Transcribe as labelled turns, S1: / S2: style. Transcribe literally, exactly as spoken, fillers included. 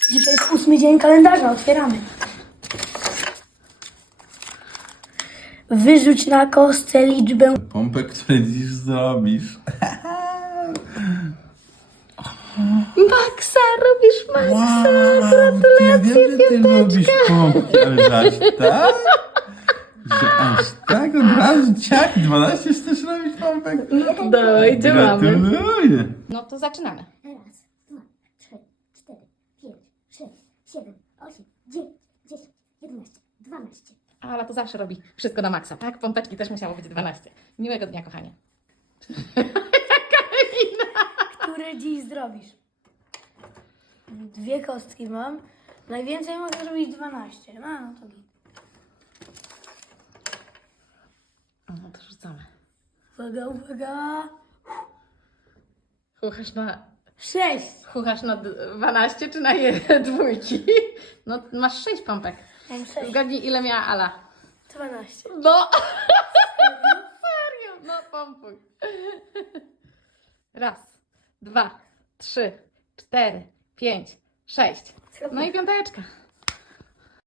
S1: Dzisiaj jest ósmy dzień kalendarza, otwieramy. Wyrzuć na kostce liczbę.
S2: Pompek, które dziś zrobisz.
S3: Maksa, robisz maksa!
S2: Gratulacje, ja wiem, że ty lubisz pompki, ale że aż tak? Że aż tak od razu ciach, dwanaście chcesz robić pompek?
S3: Dawaj, działamy.
S2: Gratuluję.
S3: No to zaczynamy.
S1: Raz, dwa, trzy, cztery, pięć, sześć, siedem, osiem, dziewięć, dziesięć, jedenaście, dwanaście.
S3: Ala to zawsze robi wszystko na maksa, tak? Pompeczki też musiało być dwanaście. Miłego dnia, kochanie.
S1: Które dziś zrobisz? Dwie kostki mam. Najwięcej mogę zrobić dwanaście. A, no to git.
S3: No to rzucamy.
S1: Uwaga, uwaga.
S3: Chuchasz na,
S1: Sześć.
S3: chuchasz na dwanaście czy na je, dwójki? No masz sześć pompek.
S1: Mam sześć.
S3: Zgadnij, ile miała Ala.
S1: Dwanaście.
S3: No! Serio? No pompuj. Raz, dwa, trzy, cztery, pięć, sześć. No i piąteczka.